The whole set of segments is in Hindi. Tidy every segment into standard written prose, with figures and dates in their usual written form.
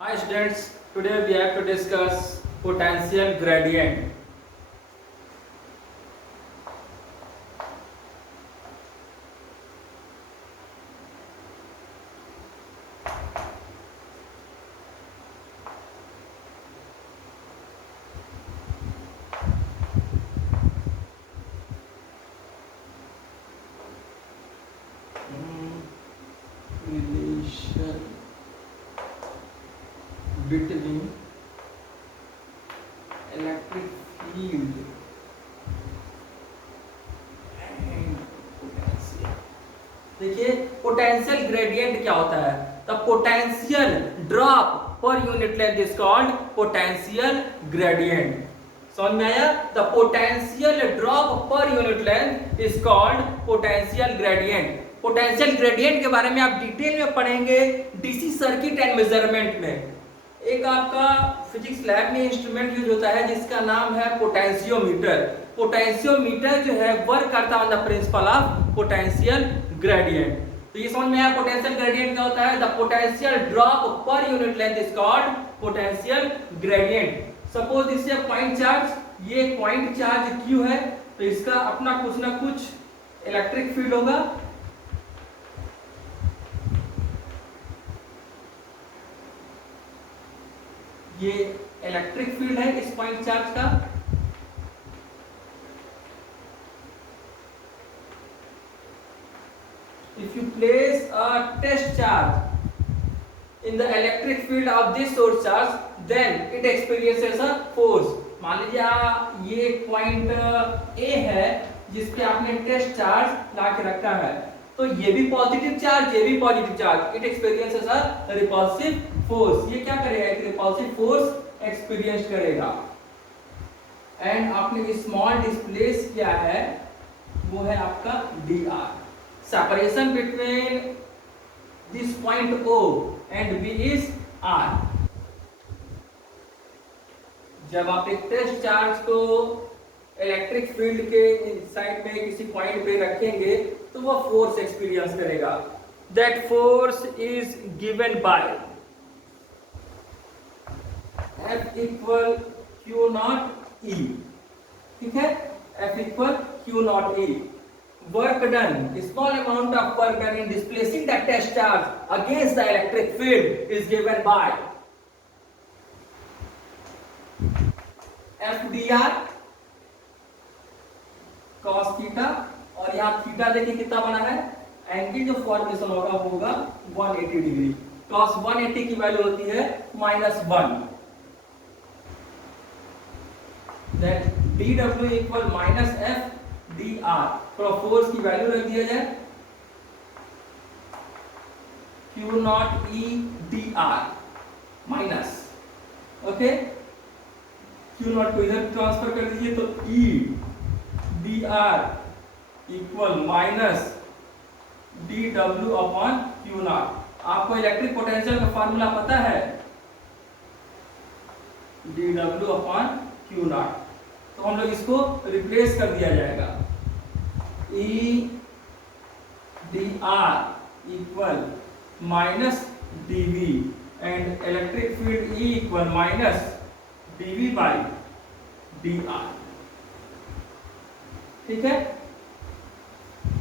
Hi students, today we have to discuss potential gradient. Relation between electric field and potential. देखिए पोटेंशियल ग्रेडियंट क्या होता है? The potential drop per unit length is called potential gradient. समझ में आया? The potential drop per unit length is called potential gradient. Potential gradient के बारे में आप डिटेल में पढ़ेंगे डीसी सर्किट एंड मेजरमेंट में. एक आपका फिजिक्स लैब में इंस्ट्रूमेंट यूज होता है जिसका नाम है पोटेंशियोमीटर. पोटेंशियोमीटर जो है वर्क करता है on the principle of potential gradient. तो ये समझ में आया पोटेंशियल ग्रेडियंट क्या होता है? The potential drop per unit length is called potential gradient. Suppose this is a point charge, ये पॉइंट चार्ज क्यू है, तो इसका अपना कुछ ना कुछ इलेक्ट्रिक फील्ड होगा. ये इलेक्ट्रिक फील्ड है इस पॉइंट चार्ज का. If you place a test charge in the electric field of this source charge, then it experiences a force. मान लीजिए ये पॉइंट A है जिसपे आपने टेस्ट चार्ज ला के रखा है, तो ये भी पॉजिटिव चार्ज, ये भी positive charge. It experiences a repulsive force. ये क्या करेगा? एक रिपल्सिव फोर्स एक्सपीरियंस करेगा. एंड आपने स्मॉल डिस्प्लेस किया है वो है आपका dr. Separation between this point O and B is r. जब आप एक टेस्ट चार्ज को इलेक्ट्रिक फील्ड के साइड में किसी पॉइंट पे रखेंगे तो वह फोर्स एक्सपीरियंस करेगा. That force is given by F equal Q not E. ठीक है, F equal Q not E. Work done, small amount of work done in displacing the test charge against the electric field is given by F dr cos theta. और यहाँ थीटा देखिए कितना बना है, एंगल जो फॉर्मेशन होगा वो होगा 180 डिग्री. cos 180 की वैल्यू होती है -1. That dw equal -f dr. तो फोर्स की वैल्यू रख दिया जाए Q not E dr minus. Okay, Q not को इधर ट्रांसफर कर दीजिए तो E dr equal minus dw upon Q not. आपको इलेक्ट्रिक पोटेंशियल का फार्मूला पता है? dw upon Q not. तो हम लोग इसको रिप्लेस कर दिया जाएगा. E dr equal minus dv and electric field E equal minus dv by dr. ठीक है,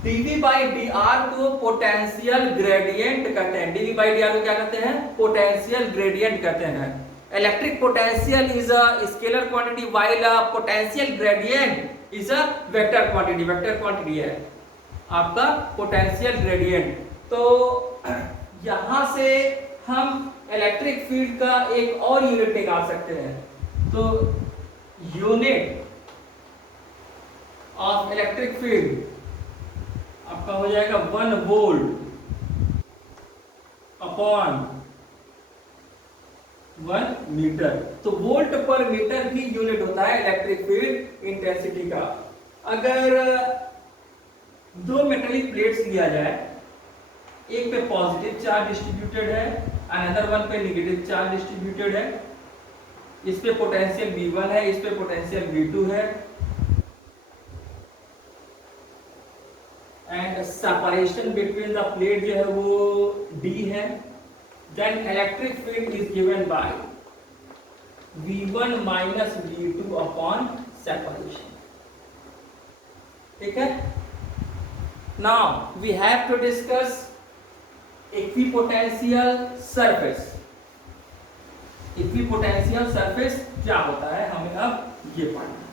dv बाई dr को पोटेंशियल ग्रेडियंट कहते हैं. dv बाई dr को क्या कहते हैं? पोटेंशियल ग्रेडियंट कहते हैं. Electric potential is a scalar quantity while a potential gradient is a vector quantity. Vector quantity है आपका पोटेंशियल ग्रेडियंट. तो यहां से हम इलेक्ट्रिक फील्ड का एक और यूनिट निकाल सकते हैं. तो यूनिट ऑफ इलेक्ट्रिक फील्ड आपका हो जाएगा 1 वोल्ट अपॉन 1 मीटर. तो वोल्ट पर मीटर भी यूनिट होता है इलेक्ट्रिक फील्ड इंटेंसिटी का. अगर दो मेटेलिक प्लेट्स लिया जाए, एक पे पॉजिटिव चार्ज डिस्ट्रीब्यूटेड है, अनदर वन पे नेगेटिव चार्ज डिस्ट्रीब्यूटेड है. इस पे पोटेंशियल V1 है, इस पे पोटेंशियल V2 है. And separation between the plate जो है वो D है. then electric field is given by V1 minus V2 upon separation. ठीक है. Now we have to discuss equipotential surface. Equipotential surface क्या होता है हमें अब ये पढ़ना है.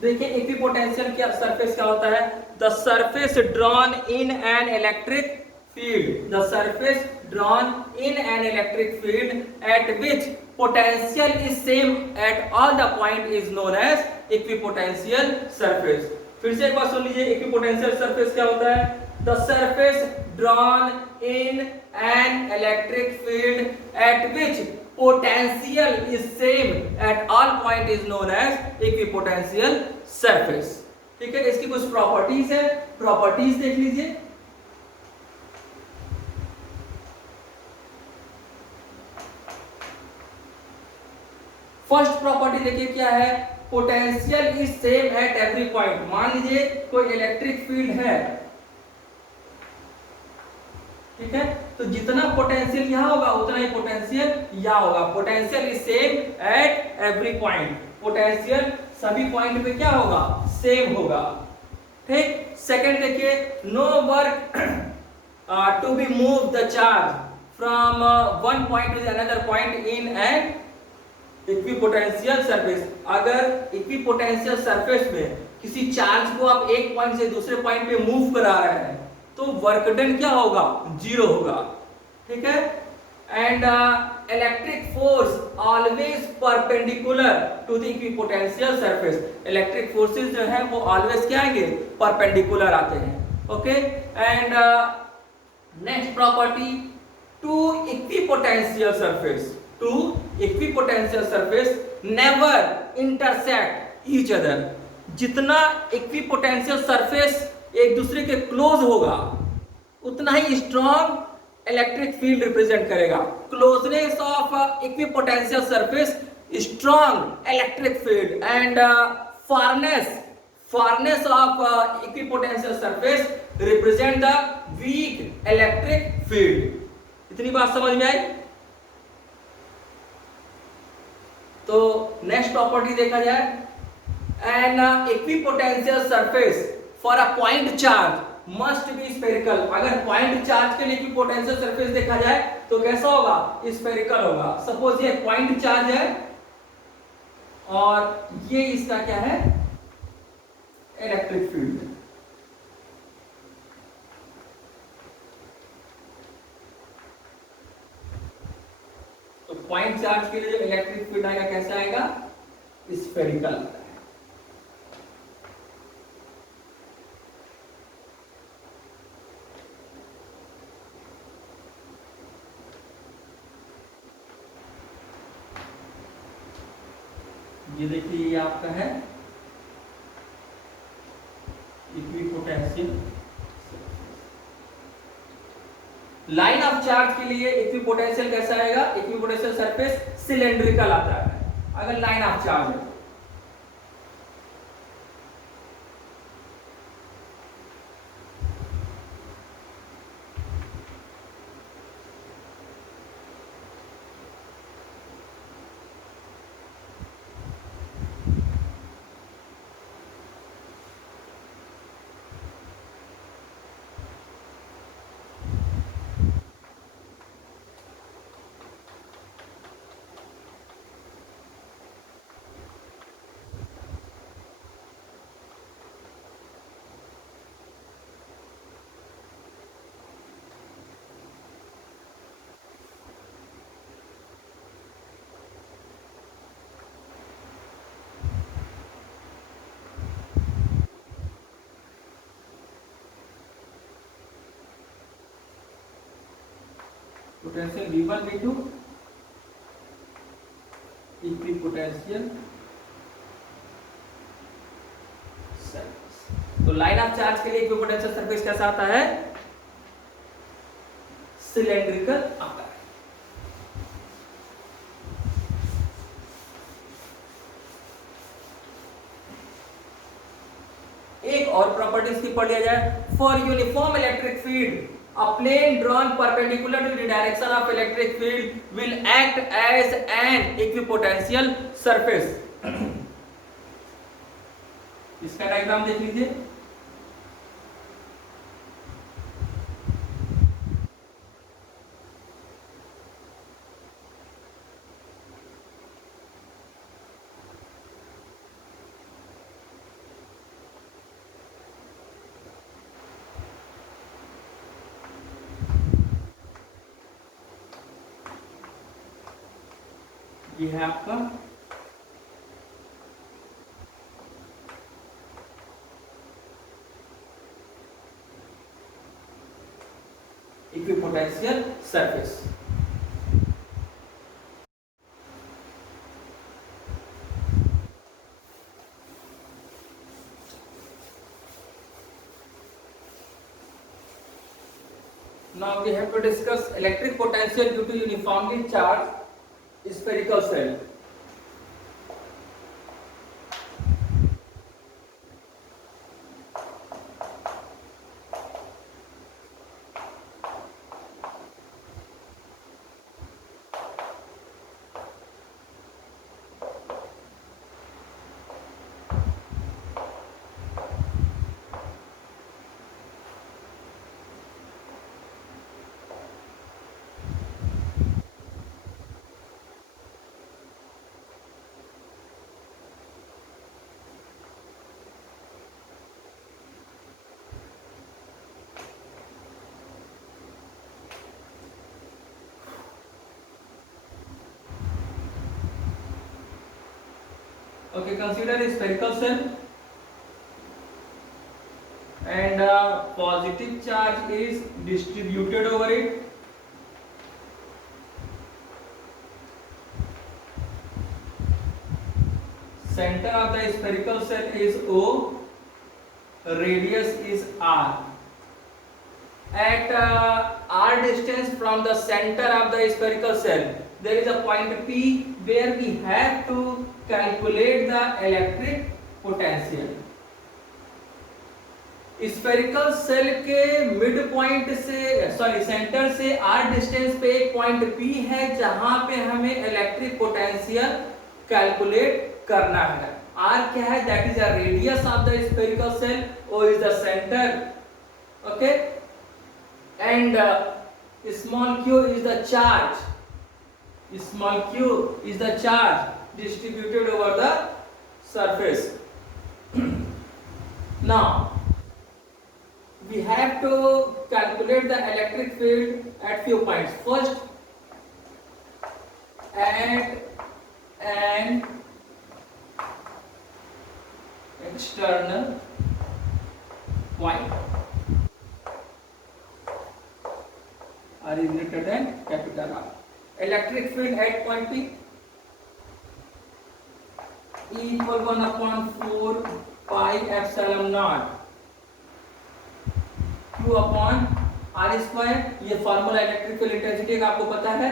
देखिए इक्विपोटेंशियल क्या सरफेस क्या होता है. The surface drawn in an electric field. The surface drawn in an electric field at which potential is same at all the point is known as equipotential surface. फिर से एक बार सुन लीजिए इक्विपोटेंशियल सरफेस क्या होता है. The surface drawn in an electric field at which potential is same at all point is known as equipotential surface. ठीक है. इसकी कुछ प्रॉपर्टीज है. प्रॉपर्टीज देख लीजिए. फर्स्ट प्रॉपर्टी देखिए क्या है. Potential is same at every point. मान लीजिए कोई इलेक्ट्रिक फील्ड है. ठीक है. तो जितना पोटेंशियल यहां होगा उतना ही पोटेंशियल यहां होगा. Potential is same at every point. Potential सभी पॉइंट पे क्या होगा सेम होगा. ठीक. सेकंड देखिए no work to be move the charge from one point to another point in an equipotential surface. अगर इक्विपोटेंशियल सरफेस में किसी चार्ज को आप एक पॉइंट से दूसरे पॉइंट पे मूव करा रहे हैं तो वर्क डन क्या होगा जीरो होगा. ठीक है. And electric force always perpendicular to the equipotential surface. Electric forces जो है वो ऑलवेज क्या आएंगे परपेंडिकुलर आते हैं. Okay. And next property to equipotential surface. Two equipotential surface never intersect each other. जितना इक्विपोटेंशियल सरफेस एक दूसरे के क्लोज होगा उतना ही स्ट्रॉन्ग इलेक्ट्रिक फील्ड रिप्रेजेंट करेगा. Closeness of equipotential surface strong electric field and farness of equipotential surface represent the weak electric field. इतनी बात समझ में आई. तो नेक्स्ट प्रॉपर्टी देखा जाए. An equipotential surface for a point charge must be spherical. अगर पॉइंट चार्ज के लिए इक्विपोटेंशियल सरफेस देखा जाए तो कैसा होगा स्फेरिकल होगा. सपोज ये पॉइंट चार्ज है और ये इसका क्या है इलेक्ट्रिक फील्ड. तो पॉइंट चार्ज के लिए जो इलेक्ट्रिक फील्ड आएगा कैसा आएगा स्फेरिकल. ये देखिए ये आपका है इक्विपोटेंशियल. लाइन ऑफ चार्ज के लिए इक्विपोटेंशियल कैसा आएगा. इक्विपोटेंशियल सरफेस सिलेंड्रिकल आता है अगर लाइन ऑफ चार्ज है. Potential V1 V2 equipotential surface. तो लाइन ऑफ चार्ज के लिए इक्विपोटेंशियल सरफेस कैसा आता है? सिलेंड्रिकल आता है। एक और प्रॉपर्टीज की पढ़ लिया जाए। For uniform electric field a plane drawn perpendicular to the direction of electric field will act as an equipotential surface। इसका डायग्राम देख लीजिए। ये है आपका equipotential surface. Now we have to discuss electric potential due to uniformly charged spherical cell। Okay, consider a spherical cell and positive charge is distributed over it। Center of the spherical cell is O, radius is R। At R distance from the center of the spherical cell there is a point P where we have to calculate the electric potential। Spherical shell के मिड पॉइंट से सेंटर से R डिस्टेंस पे एक पॉइंट P है जहां पे हमें इलेक्ट्रिक पोटेंशियल कैलकुलेट करना है। R क्या है? That is a radius of the spherical shell, O is the centre, okay, and small q is the charge, small q is the charge distributed over the surface। Now we have to calculate the electric field at few points। First, at an external point R is greater than capital R। Electric field at point P E equal 1/4 pi epsilon naught Q upon R square। ये फॉर्मूला इलेक्ट्रिकल इंटेंसिटी का आपको पता है।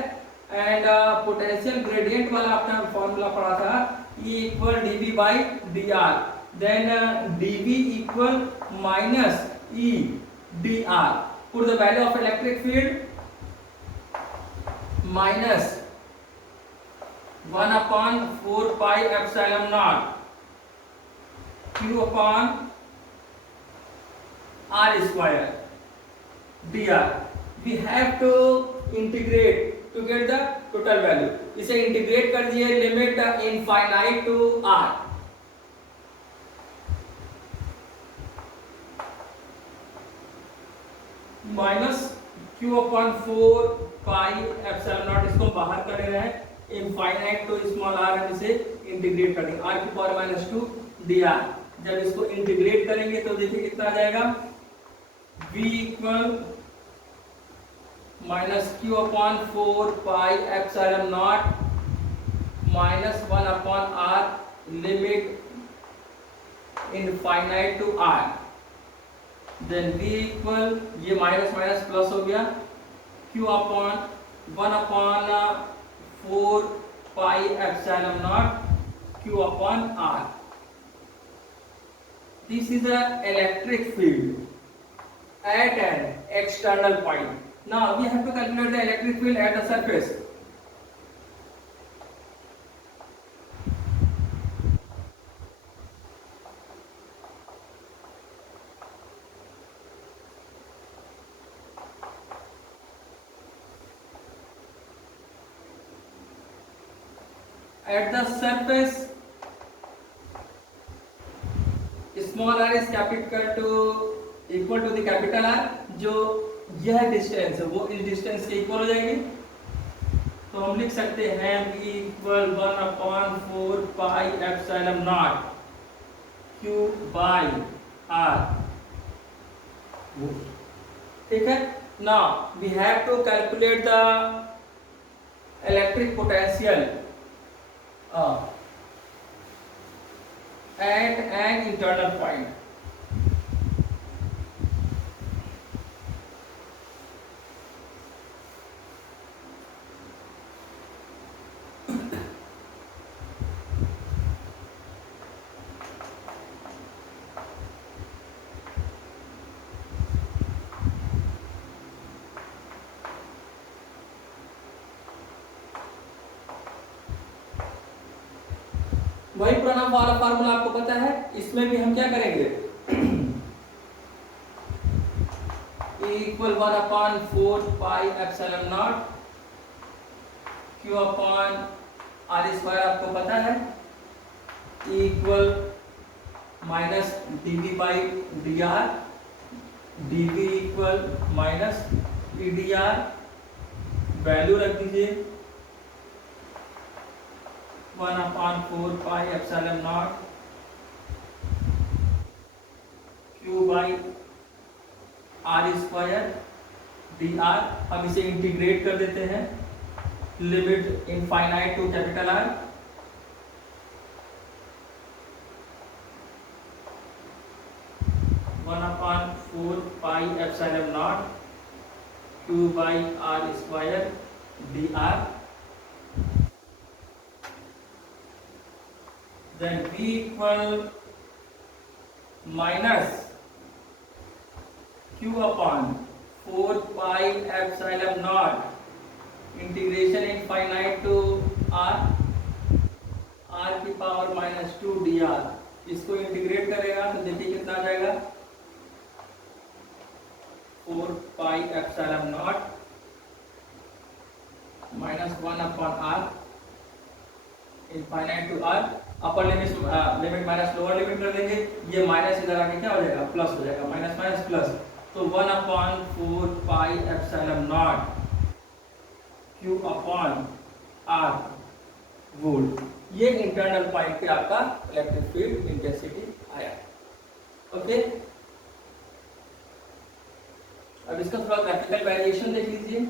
एंड पोटेंशियल ग्रेडियंट वाला आपने फॉर्मूला पढ़ा था, E equal dV by dr, then dV equal minus E dr। Put the value of electric field minus 1/4 pi epsilon naught Q upon R square dr। We have to integrate to get the total value। इसे इंटीग्रेट कर दिए limit infinite to R। Minus Q upon 4 pi epsilon naught, इसको बाहर कर रहे हैं, इनफाइनाइट टू स्मॉल r, हम इसे इंटीग्रेट करेंगे r की पावर -2 dr। जब इसको इंटीग्रेट करेंगे तो देखिए कितना आ जाएगा, v equal minus q upon 4 pi epsilon naught minus 1 upon r limit infinite to r. Then v equal, ये माइनस माइनस प्लस हो गया, q upon 1 upon 4 pi epsilon naught q upon r. This is a electric field at an external point. Now we have to calculate the electric field at the surface. At the surface, small r is capital to equal to the capital R। जो यह डिस्टेंस है वो इस डिस्टेंस के इक्वल हो जाएगी। तो हम लिख सकते हैं v equal 1 upon 4 pi epsilon naught q by r। ठीक है। Now we have to calculate the electric potential at an internal point. वही पुराना वाला फार्मूला आपको पता है, इसमें भी हम क्या करेंगे, equal 1 upon 4 pi epsilon naught q upon r square आपको पता है, equal minus dv by dr, dv equal minus pdr, value रख दीजिए 1 upon 4 pi epsilon naught q by r square dr। हम इसे इंटीग्रेट कर देते हैं, limit infinite to capital R। One upon 4 pi epsilon naught q by r square dr। then v equal minus q upon 4 pi epsilon naught integration infinite to r की पावर माइनस 2 dr। इसको इंटीग्रेट करेगा तो देखिए कितना आ जाएगा, 4 pi epsilon naught minus 1 upon r infinite to r। Upper limit minus lower limit कर देंगे, ये माइनस इधर आके क्या हो जाएगा, प्लस हो जाएगा, माइनस माइनस प्लस। तो 1 upon 4 pi epsilon naught q upon r volt. ये इंटरनल पॉइंट पे आपका इलेक्ट्रिक फील्ड इंटेंसिटी आया। ओके, अब इसका थोड़ा ग्राफिकल वेरिएशन देख लीजिए।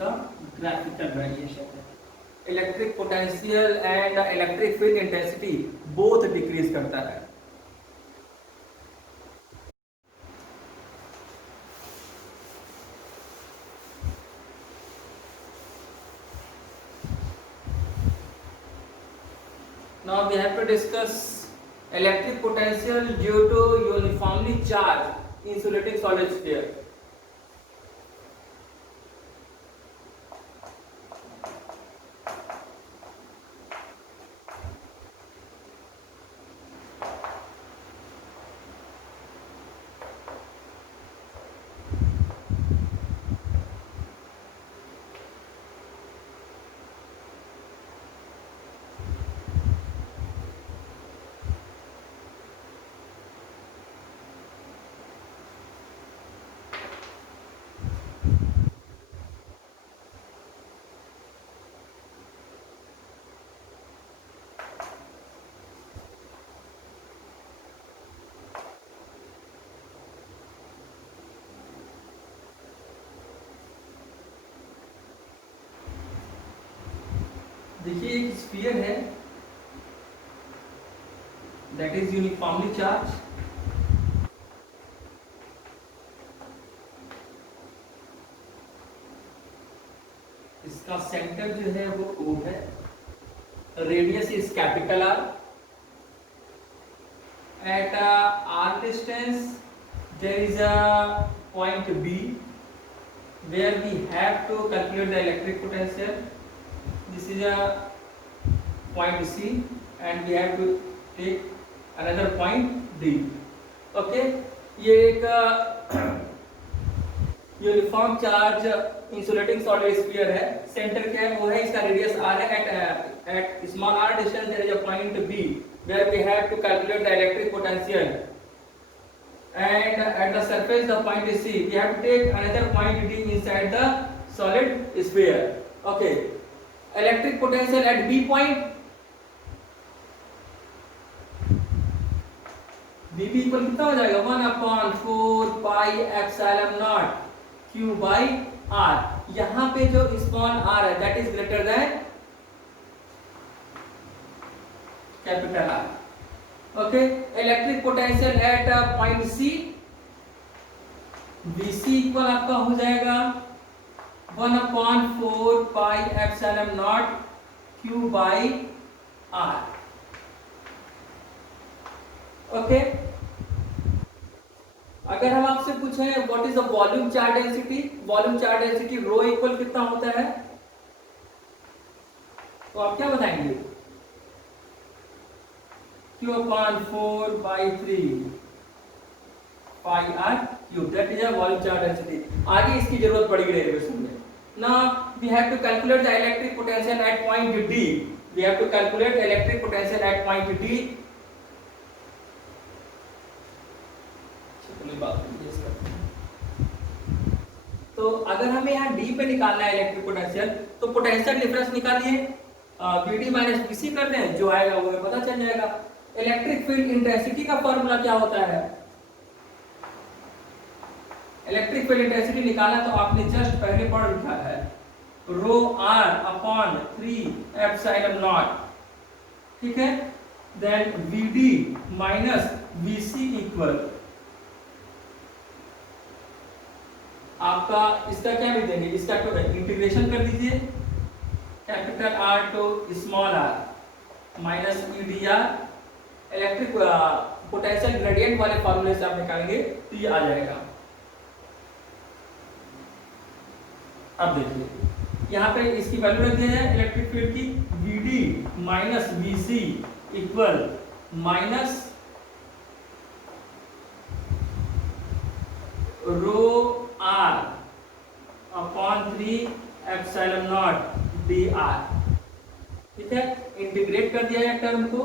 इसका ग्राफिकल वेरिएशन है। Electric potential and electric field intensity both decrease करता है। Now we have to discuss electric potential due to uniformly charged insulating solid sphere. देखिए एक स्फीयर है दैट इज यूनिफॉर्मली चार्ज, इसका सेंटर जो है वो O है, radius is capital R, at R distance there is a point B where we have to calculate the electric potential. This is a point C and we have to take another point D. Okay, ये एक uniform charge insulating solid sphere है। सेंटर क्या है, वो है इसका रेडियस R है। At small r distance there is a point B where we have to calculate the electric potential, and at the surface the point is C. We have to take another point D inside the solid sphere. Okay, electric potential at B point, B equal कितना हो जाएगा 1/4 पाई epsilon naught Q by R। यहाँ पे जो स्मॉल r है that is greater than capital R। Okay, electric potential at point C, VC equal आपका हो जाएगा 1/4 पाई epsilon naught Q by R। Okay, अगर हम आपसे पूछें what is the volume charge density, volume charge density rho equal कितना होता है, तो आप क्या बताएंगे, Q/4/3 pi R cube, that is a volume charge density. आगे इसकी जरूरत पड़ेगी डेरिवेशन में। Now we have to calculate the electric potential at point D। We have to calculate electric potential at point D। तो अगर हमें यहाँ D पे निकालना है इलेक्ट्रिक पोटेंशियल, तो पोटेंशियल डिफरेंस निकालिए, VD माइनस VC कर दें, जो आएगा वो हमें पता चल जाएगा। इलेक्ट्रिक फील्ड इंटेंसिटी का फॉर्मूला क्या होता है, इलेक्ट्रिक फील्ड इंटेंसिटी निकालना तो आपने जस्ट पहले पढ़ लिखा है, ρr/3 एप्सिलॉन नॉट, ठीक है। Then VD minus VC equal आपका इसका क्या भी देंगे, इसका तो इंटीग्रेशन कर दीजिए, capital R to small r minus EdR, electric potential gradient वाले फॉर्मूले से आप निकालेंगे तो ये आ जाएगा। अब देखिए यहाँ पे इसकी वैल्यू रख दिया है इलेक्ट्रिक फील्ड की, VD minus VC equal minus ρr/3 epsilon not dr, ठीक है। इंटीग्रेट कर दिया है टर्म को,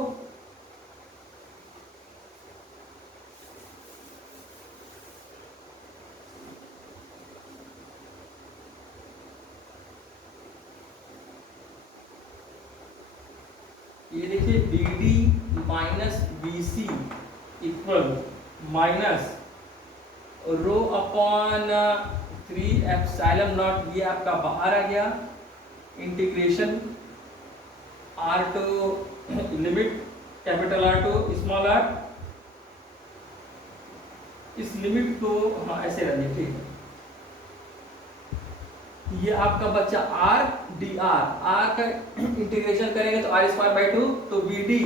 ये देखिए VD minus VC equal minus ρ/ 3 epsilon naught, ये आपका बाहर आ गया, integration R to limit capital R to small R, इस लिमिट को हाँ ऐसे रहने, ठीक है। ये आपका बच्चा आर डी आर, आर का इंटीग्रेशन करेंगे तो आर स्क्वायर बाई 2, तो B D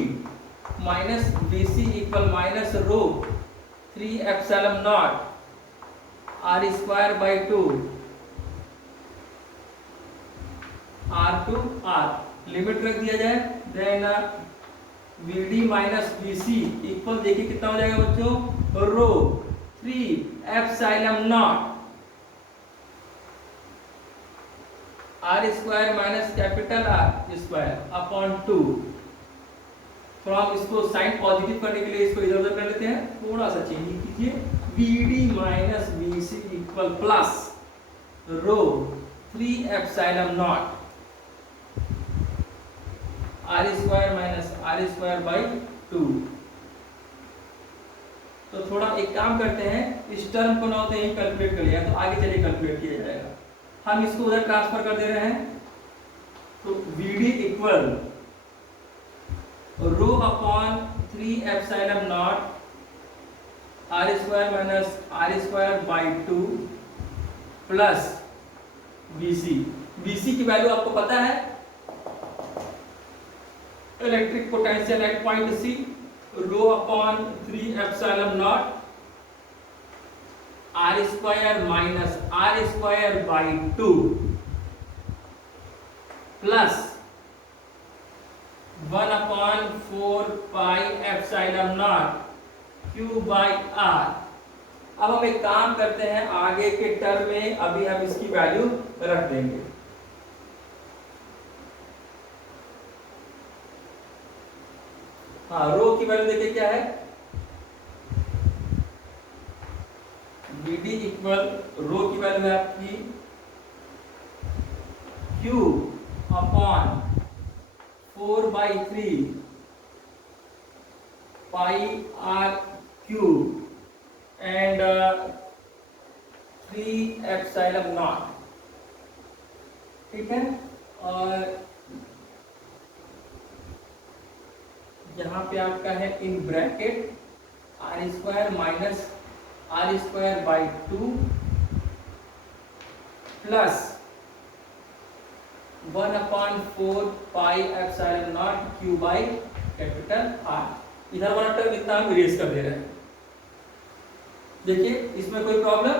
minus B C equal minus rho 3 epsilon naught are square by 2 R to R, limit रख दिया जाए, then B D minus B C equal, देखिए कितना हो जाएगा बच्चों, rho 3 epsilon naught are square minus capital r square upon 2। From इसको साइन पॉजिटिव करने के लिए इसको इधर उधर कर लेते हैं, थोड़ा सा चेंज कीजिए, b D minus B C equal plus rho 3 epsilon naught are square minus are square by 2। तो थोड़ा एक काम करते हैं, इस टर्म को ना होते ही कैलकुलेट कर लिया, तो आगे चलिए कैलकुलेट किया जाएगा। हम इसको उधर ट्रांसफर कर दे रहे हैं, तो B D equal rho upon 3 epsilon naught are square minus are square by 2 plus B C. B C की वैल्यू आपको पता है, electric potential at point C, rho upon 3 epsilon naught are square minus are square by 2 plus 1 upon 4 pi epsilon naught Q by R. अब हम एक काम करते हैं, आगे के टर्म में अभी हम इसकी वैल्यू रख देंगे। हाँ, रो की वैल्यू देखिए क्या है, बी डी इक्वल रो की वैल्यू है आपकी Q upon 4 by 3 pi R Q and 3 epsilon naught, ठीक है। और यहाँ पे आपका है in bracket R square minus are square by 2 plus 1 upon 4 pi epsilon naught Q by capital R. इधर वाला टर्म इतना हम इरेज कर दे रहे हैं। देखिए इसमें कोई problem,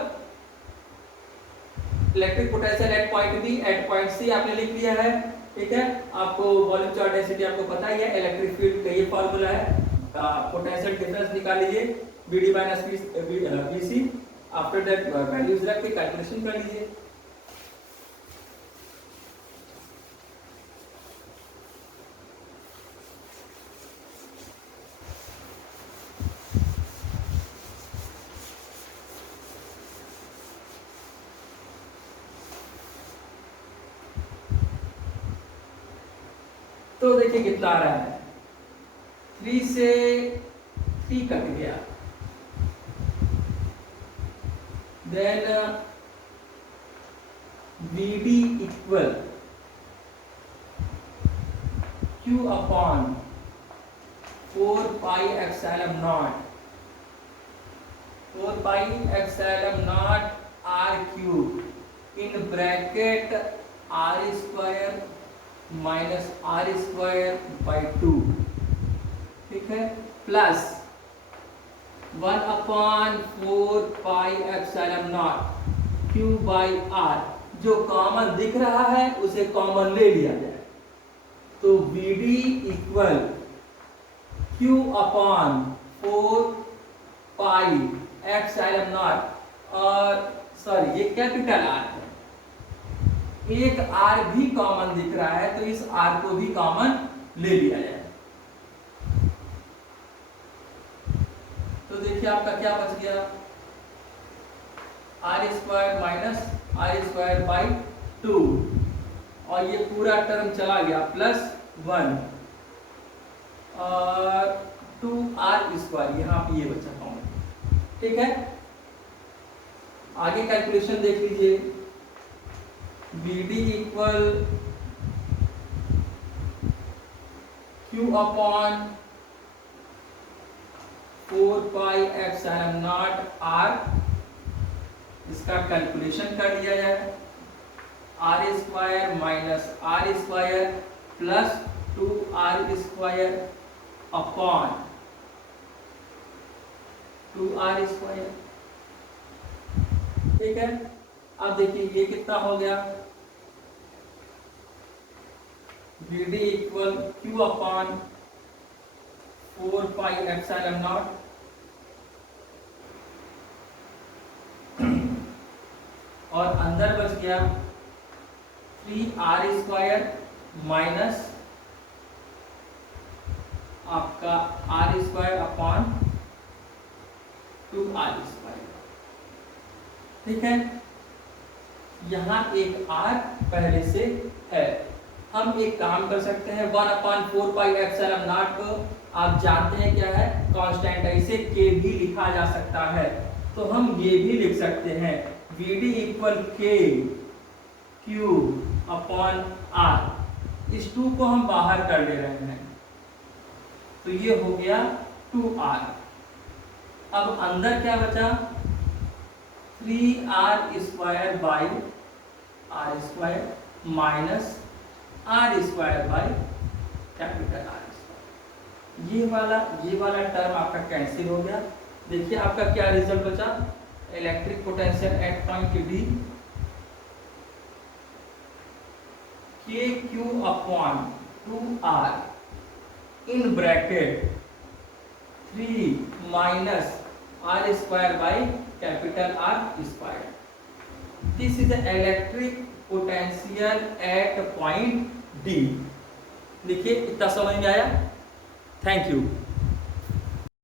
electric potential at point B at point C आपने लिख लिया है, ठीक है। आपको वॉल्यूम चार्ज डेंसिटी आपको पता ही है, इलेक्ट्रिक फील्ड का ये फार्मूला है, पोटेंशियल डिफरेंस निकाल लीजिए B D minus B C, after that values रख के कैलकुलेशन कर लीजिए। तो देखिए कितना आ रहा है, 3 से 3 कट गया, then B D equal Q upon 4 pi epsilon naught, 4 pi epsilon naught R cube in bracket R square minus are square by 2, ठीक है, plus 1 upon 4 pi epsilon naught Q by R. जो कॉमन दिख रहा है उसे कॉमन ले लिया जाए, तो B D equal Q upon 4 pi epsilon naught, और सॉरी ये कैपिटल आर है, एक आर भी कॉमन दिख रहा है तो इस आर को भी कॉमन ले लिया जाए। तो देखिए आपका क्या बच गया, R square minus are square by 2, और ये पूरा टर्म चला गया प्लस 1 और 2 आर स्क्वायर, यहाँ पे ये बचा कॉमन, ठीक है। आगे कैलकुलेशन देख लीजिए, B D equal Q upon 4 pi epsilon naught R, इसका कैलकुलेशन कर लिया जाए, R square minus are square plus 2r square upon 2r square. ठीक है, अब देखिए ये कितना हो गया, B D equal Q upon 4 pi epsilon naught और अंदर बच गया 3r स्क्वायर माइनस आपका r square upon 2r square. ठीक है, यहाँ एक r पहले से है, हम एक काम कर सकते हैं, 1/4 पाई एप्सिलॉन नॉट को आप जानते हैं क्या है, कांस्टेंट है, इसे k भी लिखा जा सकता है, तो हम ये भी लिख सकते हैं, V D equal k Q upon r, इस 2 को हम बाहर कर ले रहे हैं, तो ये हो गया 2r। अब अंदर क्या बचा, 3r square by r square minus r square by capital R square. ये वाला टर्म आपका कैंसिल हो गया। देखिए आपका क्या रिजल्ट बचा, electric potential at point D के Q upon 2r in bracket 3 minus r square by capital R square. This is electric potential at point D. देखिए इतना समझ में आया, थैंक यू।